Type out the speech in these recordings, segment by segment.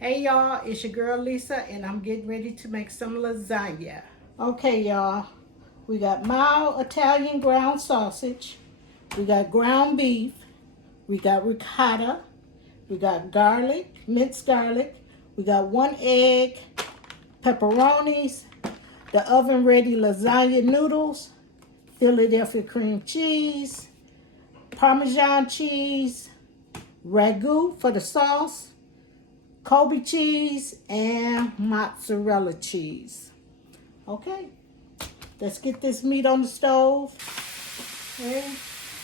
Hey y'all, it's your girl Lisa and I'm getting ready to make some lasagna. Okay y'all, we got mild Italian ground sausage, we got ground beef, we got ricotta, we got garlic, minced garlic, we got 1 egg, pepperonis, the oven ready lasagna noodles, Philadelphia cream cheese, Parmesan cheese, ragu for the sauce, Kobe cheese, and mozzarella cheese. Okay, let's get this meat on the stove. Okay,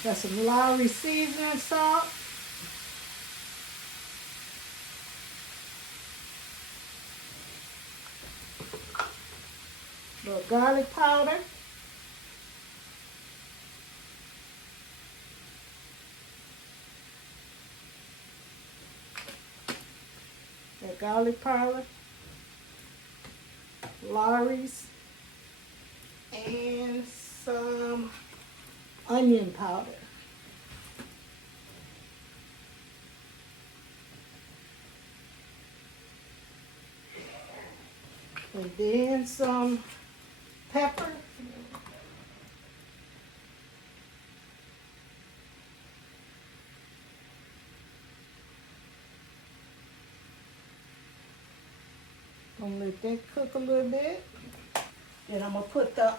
got some Lowry seasoning salt. Little garlic powder. That garlic powder. Lowry's. And some onion powder. And then some pepper. I'm gonna let that cook a little bit. Then I'm gonna put the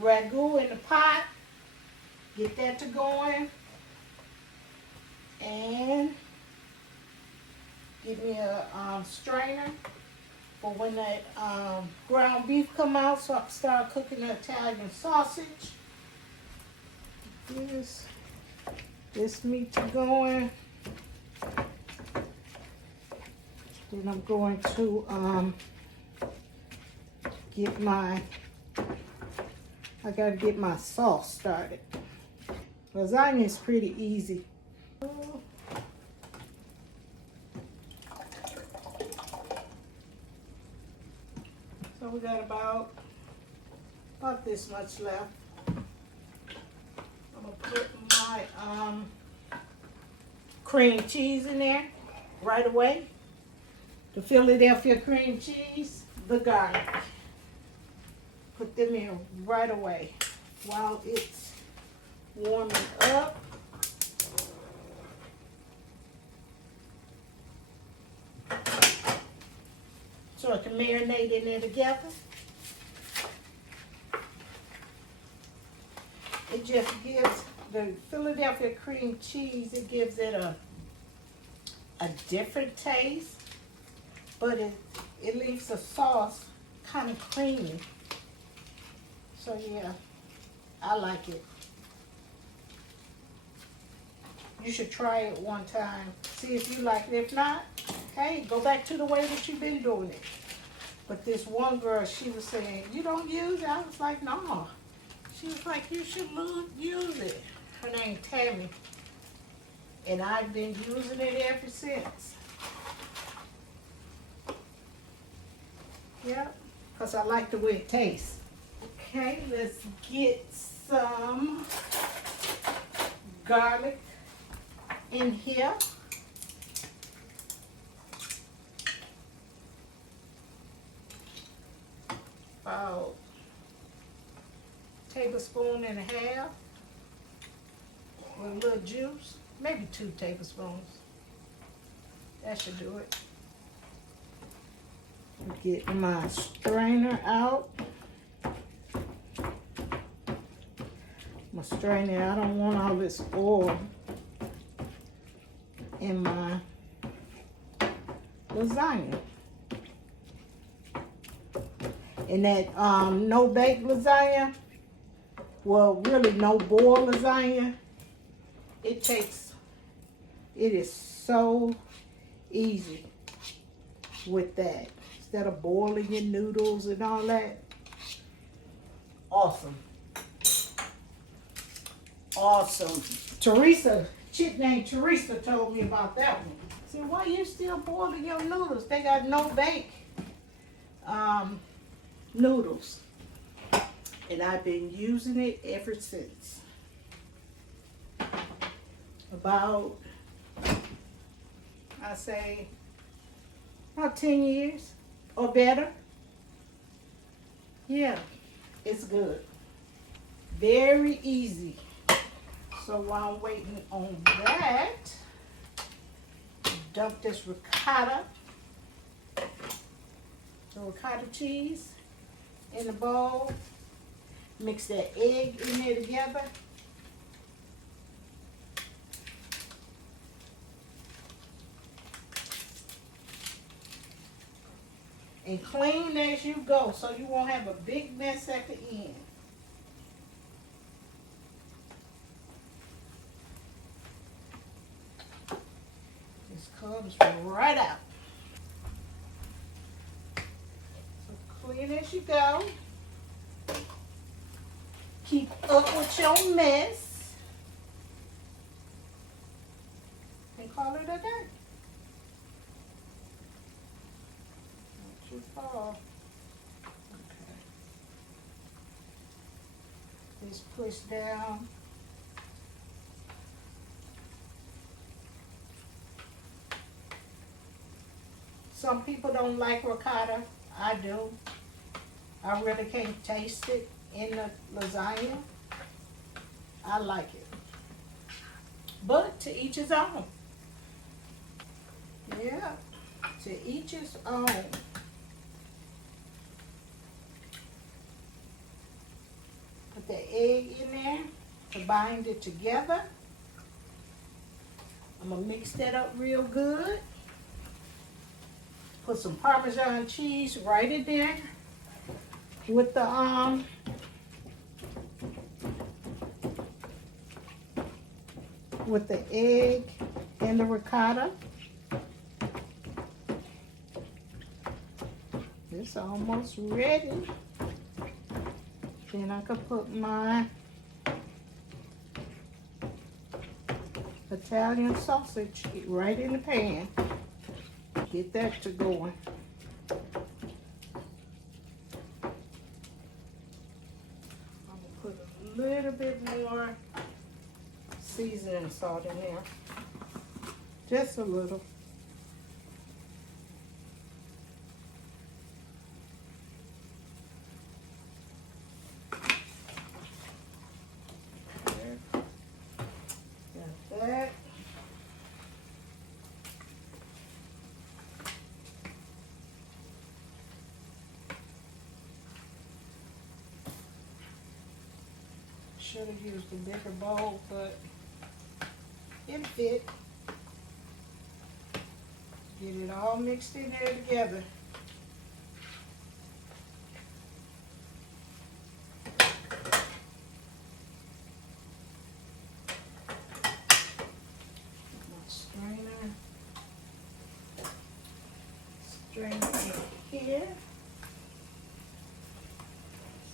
ragu in the pot. Get that to going. And get me a strainer for when that ground beef come out so I can start cooking the Italian sausage. This meat to going. Then I'm going to I gotta get my sauce started. Lasagna is pretty easy. So we got about this much left. I'm gonna put my cream cheese in there right away. The Philadelphia cream cheese, the garlic. Put them in right away while it's warming up. So I can marinate in there together. It just gives the Philadelphia cream cheese, it gives it a different taste, but it leaves the sauce kind of creamy. So yeah, I like it. You should try it one time. See if you like it. If not, hey, go back to the way that you've been doing it. But this one girl, she was saying, you don't use it? I was like, no. She was like, you should use it. Her name Tammy. And I've been using it ever since. Yep, because I like the way it tastes. Okay, let's get some garlic in here. About a tablespoon and a half with a little juice, maybe 2 tablespoons. That should do it. Get my strainer out. My strainer, I don't want all this oil in my lasagna. And that no-bake lasagna, well, really no-boil lasagna, it is so easy with that. Instead of boiling your noodles and all that. Awesome. Awesome. Teresa, chick named Teresa told me about that one. I said, why you still boiling your noodles? They got no-bake noodles. And I've been using it ever since. About, I say about 10 years or better. Yeah, it's good. Very easy. So while I'm waiting on that, dump this ricotta, the ricotta cheese in the bowl. Mix that egg in there together. And clean as you go so you won't have a big mess at the end. This comes right out. So clean as you go. Keep up with your mess. And call it a day. Not too far. Okay. Just push down. Some people don't like ricotta. I do. I really can't taste it in the lasagna. I like it. But to each his own. Yeah. To each his own. Put the egg in there to bind it together. I'm going to mix that up real good. Put some Parmesan cheese right in there with the egg and the ricotta. It's almost ready. Then I could put my Italian sausage right in the pan. Get that to going. I'm gonna put a little bit more seasoning salt in there. Just a little. Got that. Should have used a bigger bowl, but it fit. Get it all mixed in there together. My strainer. Strain it here.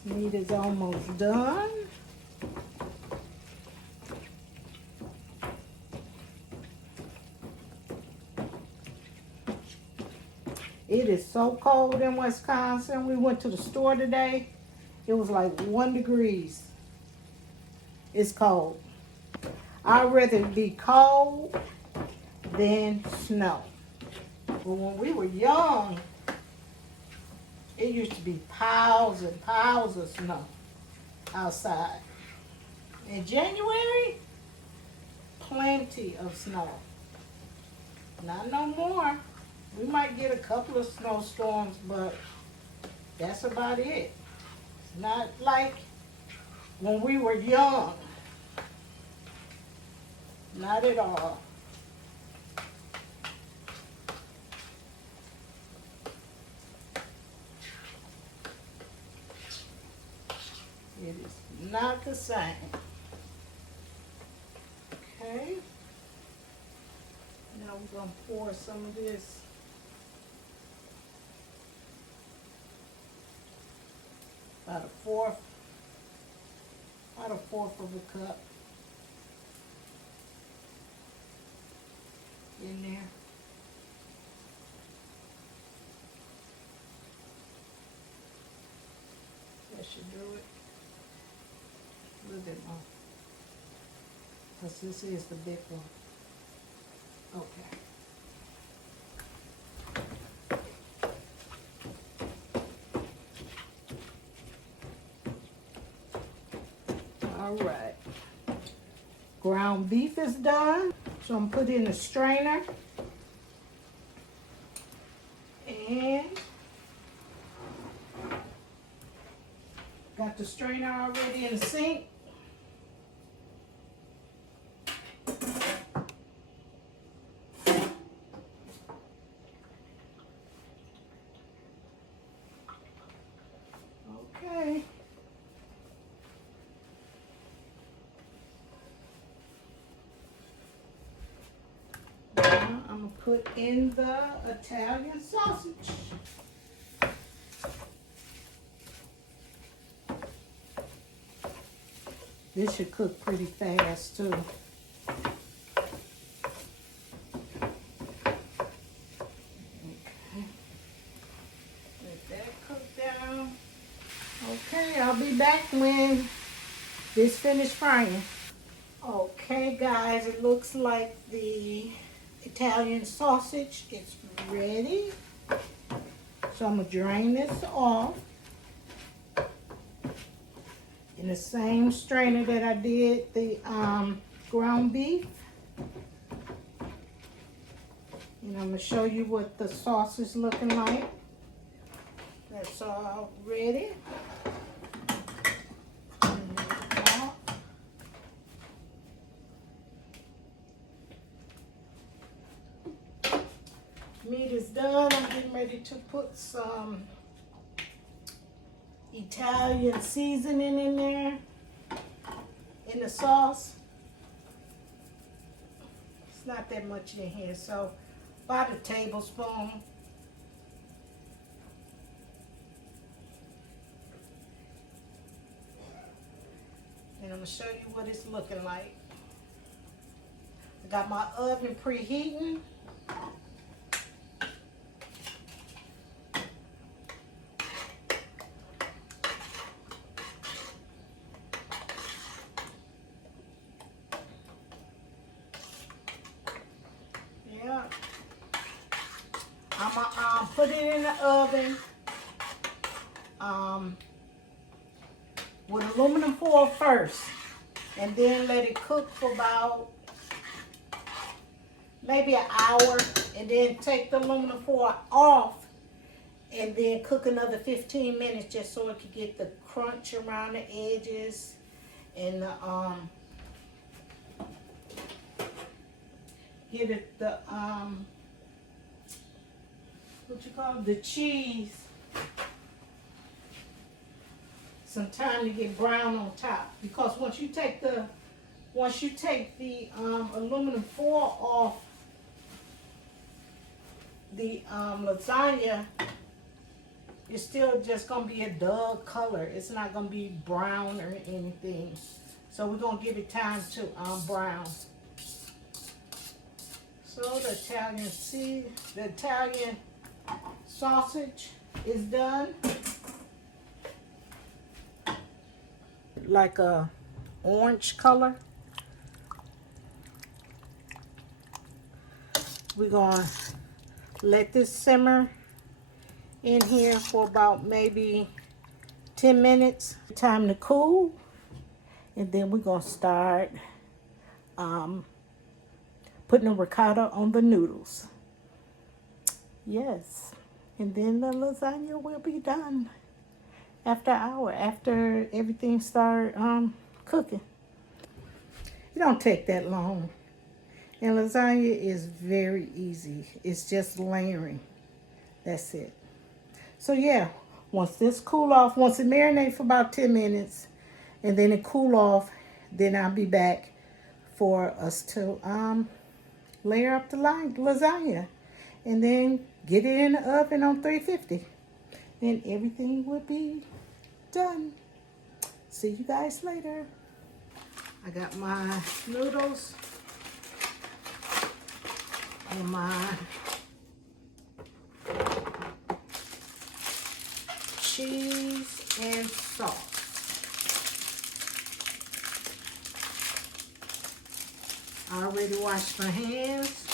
This meat is almost done. It is so cold in Wisconsin. We went to the store today. It was like 1 degree. It's cold. I'd rather it be cold than snow. But when we were young, it used to be piles and piles of snow outside. In January, plenty of snow. Not no more. We might get a couple of snowstorms, but that's about it. It's not like when we were young. Not at all. It is not the same. Okay. Now we're going to pour some of this about a fourth of a cup in there. That should do it. A little bit more. Because this is the big one. Okay. All right. Ground beef is done. So I'm put in a strainer. And got the strainer already in the sink. Okay. Now I'm gonna put in the Italian sausage. This should cook pretty fast too. Okay. Let that cook down. Okay, I'll be back when this finished frying. Okay guys, it looks like the Italian sausage is ready. So I'm gonna drain this off in the same strainer that I did the ground beef. And I'm gonna show you what the sauce is looking like. That's all ready. Meat is done. I'm getting ready to put some Italian seasoning in there, in the sauce. It's not that much in here, so about a tablespoon. And I'm going to show you what it's looking like. I got my oven preheating. Yeah. I'm going to put it in the oven with aluminum foil first, and then let it cook for about maybe an hour, and then take the aluminum foil off and then cook another 15 minutes just so it could get the crunch around the edges and the give it the what you call it, the cheese some time to get brown on top, because once you take the aluminum foil off the lasagna, it's still just gonna be a dull color. It's not gonna be brown or anything. So we're gonna give it time to brown. So the Italian sausage is done. Like a orange color. We're gonna let this simmer in here for about maybe 10 minutes. Time to cool. And then we're gonna start putting the ricotta on the noodles. Yes. And then the lasagna will be done after an hour, after everything start cooking. It don't take that long. And lasagna is very easy. It's just layering. That's it. So yeah, once this cool off, once it marinates for about 10 minutes, and then it cool off, then I'll be back for us to layer up the lasagna. And then get it in the oven on 350. Then everything will be done. See you guys later. I got my noodles and my cheese and salt. I already washed my hands.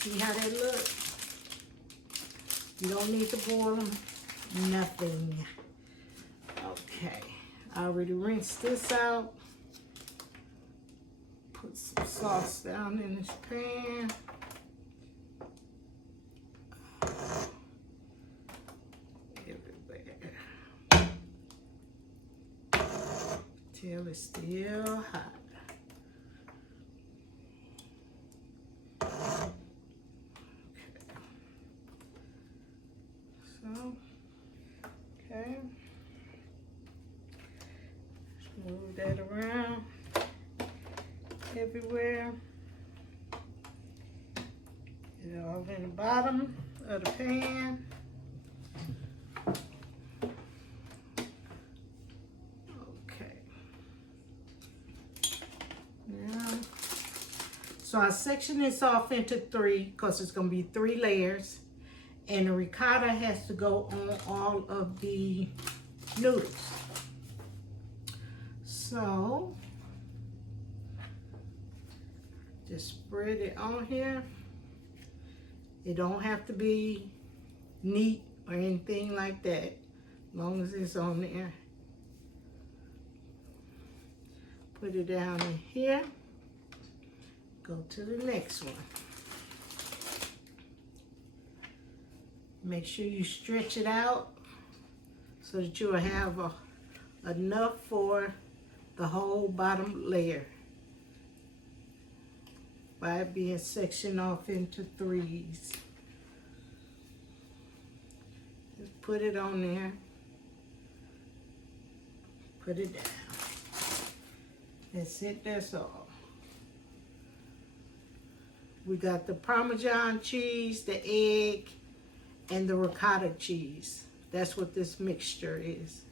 See how they look? You don't need to boil them, nothing. Okay, I already rinsed this out. Put some sauce down in this pan. Everywhere. Till it's still hot. Okay, move that around everywhere. Get it all in the bottom of the pan. Okay. Now, so I section this off into 3 because it's going to be 3 layers. And the ricotta has to go on all of the noodles. So, just spread it on here. It don't have to be neat or anything like that, as long as it's on there. Put it down in here. Go to the next one. Make sure you stretch it out so that you will have enough for the whole bottom layer by it being sectioned off into 3s. Just put it on there. Put it down. That's it, that's all. We got the Parmesan cheese, the egg, and the ricotta cheese. That's what this mixture is.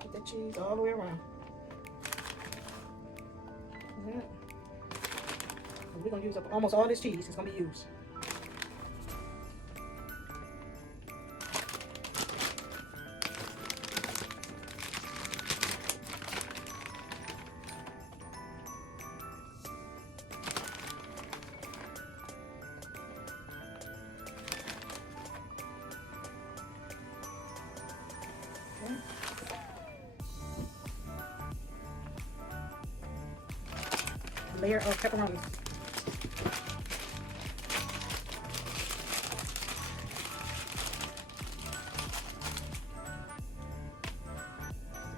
Put that cheese all the way around. We're going to use up almost all this cheese. It's going to be used. Layer of pepperoni.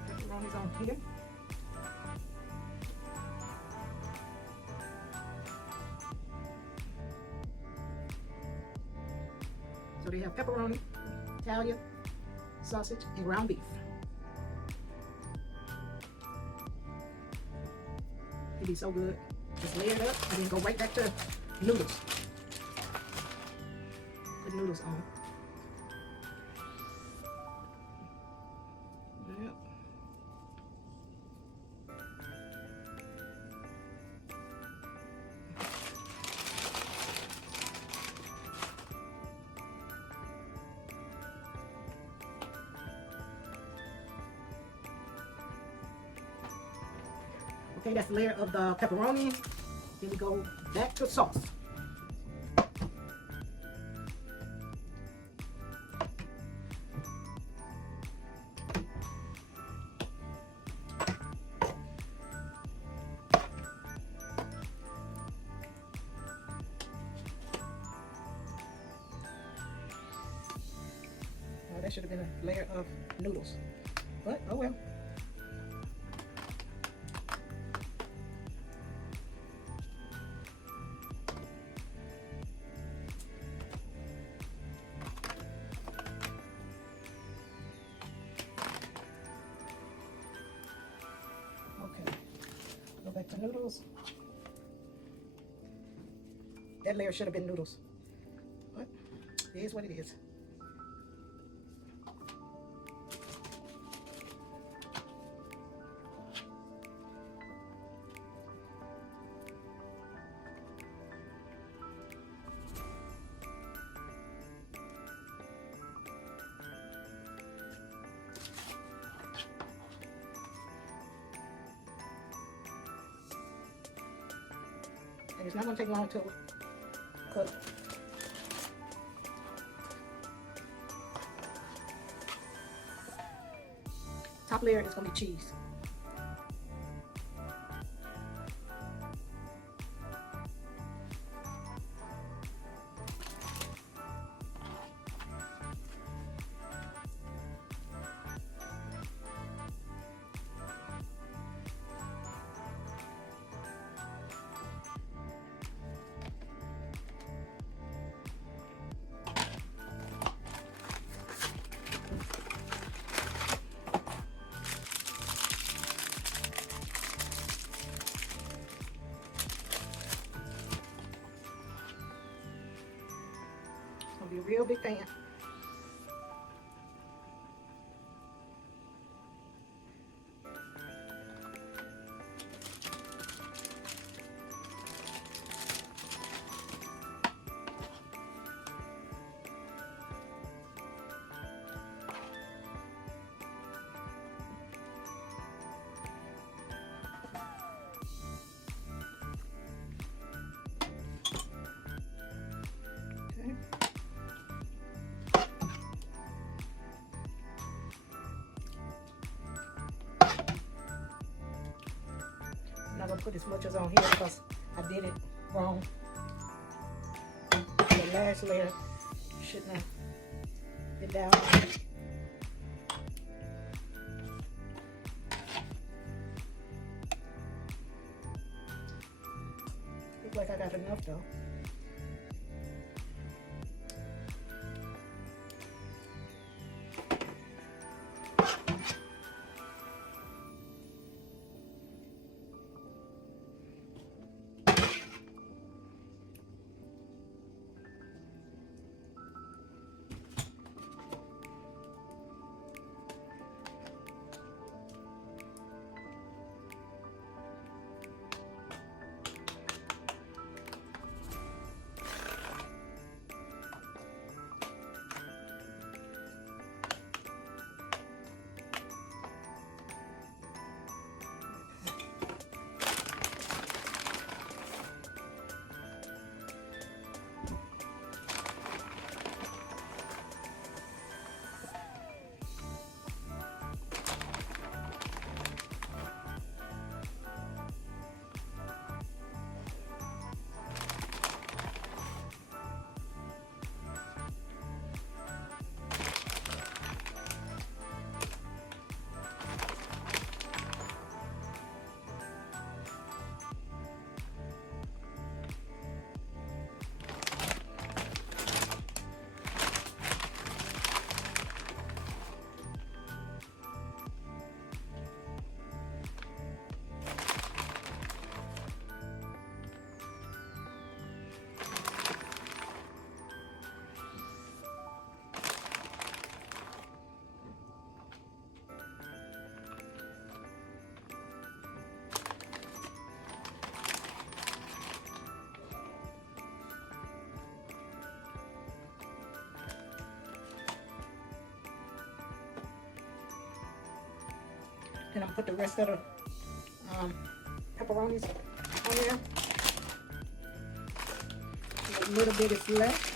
Pepperoni's on here. So they have pepperoni, Italian, sausage, and ground beef. It'd be so good. Just layer it up and then go right back to noodles. Put noodles on. Yep. Okay, that's the layer of the pepperoni. Then we go back to sauce. That should have been a layer of noodles. But, oh well. Okay, go back to noodles. That layer should have been noodles. But it is what it is. And it's not going to take long to cook. Top layer is going to be cheese. Be a real big pan. I'm not gonna put as much as on here because I did it wrong. The last layer shouldn't have been down. Looks like I got enough though. Then I'm gonna put the rest of the pepperonis on there. A little bit is left.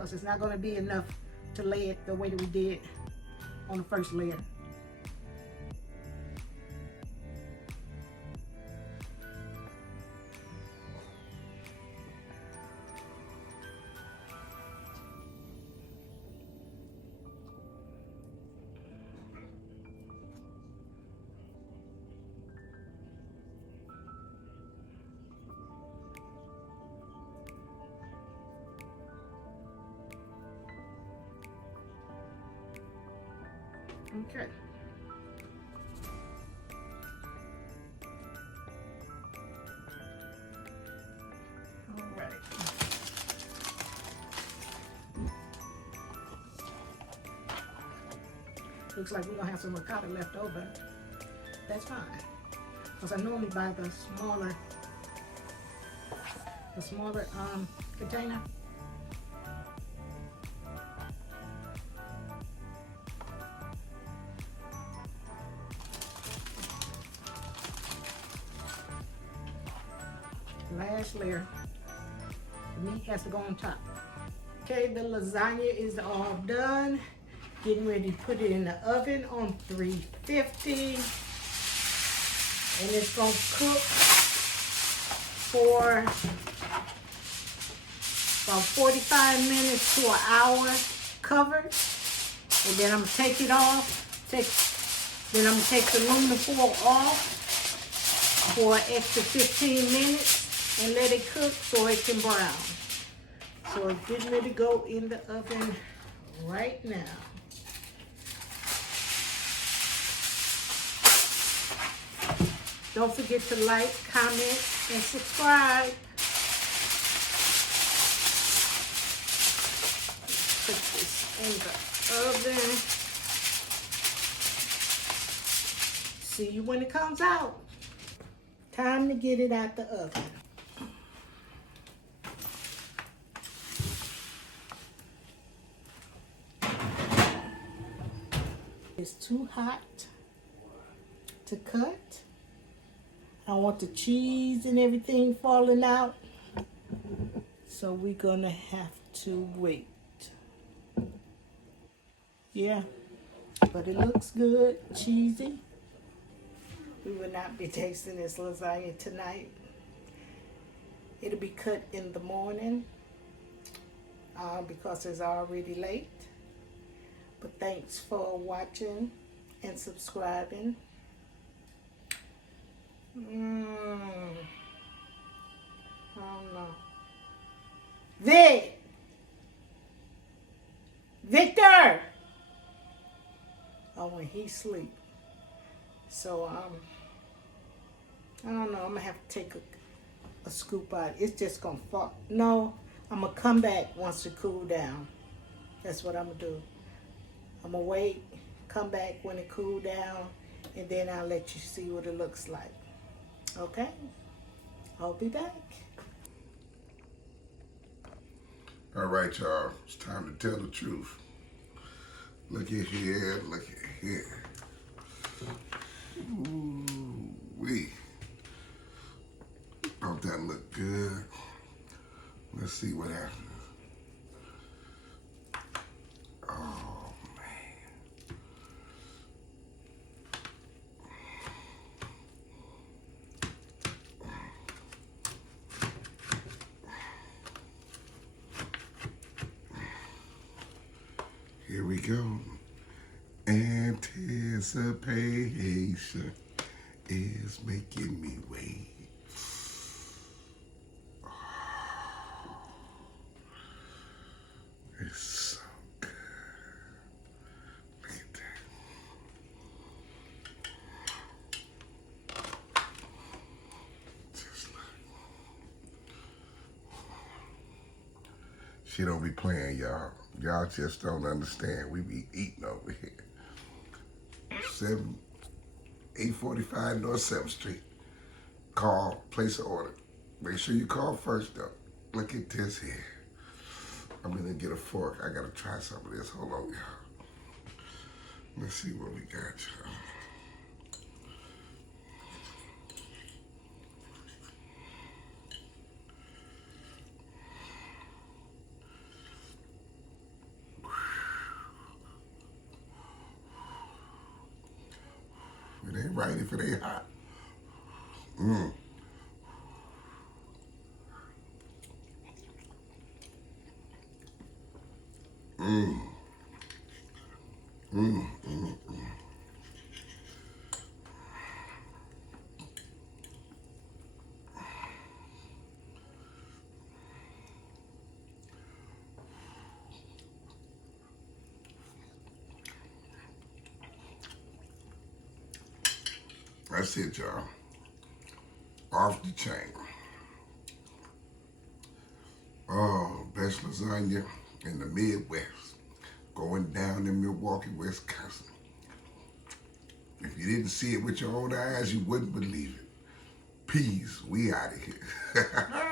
because it's not going to be enough to lay it the way that we did on the first layer. Okay. All right. Looks like we're gonna have some ricotta left over. That's fine. Because I normally buy the smaller container. Last layer, the meat has to go on top. Okay, the lasagna is all done. Getting ready to put it in the oven on 350. And it's gonna cook for about 45 minutes to an hour covered. And then I'm gonna take it off. Then I'm gonna take the aluminum foil off for an extra 15 minutes and let it cook so it can brown. So it's getting ready to go in the oven right now. Don't forget to like, comment, and subscribe. Put this in the oven. See you when it comes out. Time to get it out the oven. It's too hot to cut. I want the cheese and everything falling out. So we're gonna have to wait. Yeah, but it looks good, cheesy. We will not be tasting this lasagna tonight. It'll be cut in the morning because it's already late. But thanks for watching and subscribing. I don't know. Victor! Oh, when he sleep. So, I don't know. I'm going to have to take a scoop out. It's just going to fall. No, I'm going to come back once it cool down. That's what I'm going to do. I'm going to wait, come back when it cool down, and then I'll let you see what it looks like. Okay? I'll be back. All right, y'all. It's time to tell the truth. Look at here, look at here. Ooh-wee. Hope that look good. Let's see what happens. Oh, man. Here we go. Anticipation is making me wait. It's so good. Look at that. Just look. She don't be playing, y'all. Y'all just don't understand. We be eating over here. 845 North 7th Street. Call, place an order. Make sure you call first, though. Look at this here. I'm gonna get a fork. I gotta try some of this. Hold on, y'all. Let's see what we got, y'all. It ain't right if it ain't hot. Mmm. Mmm. Mmm. Mmm. That's it, y'all. Off the chain. Oh, best lasagna in the Midwest. Going down in Milwaukee, Wisconsin. If you didn't see it with your own eyes, you wouldn't believe it. Peace. We out of here.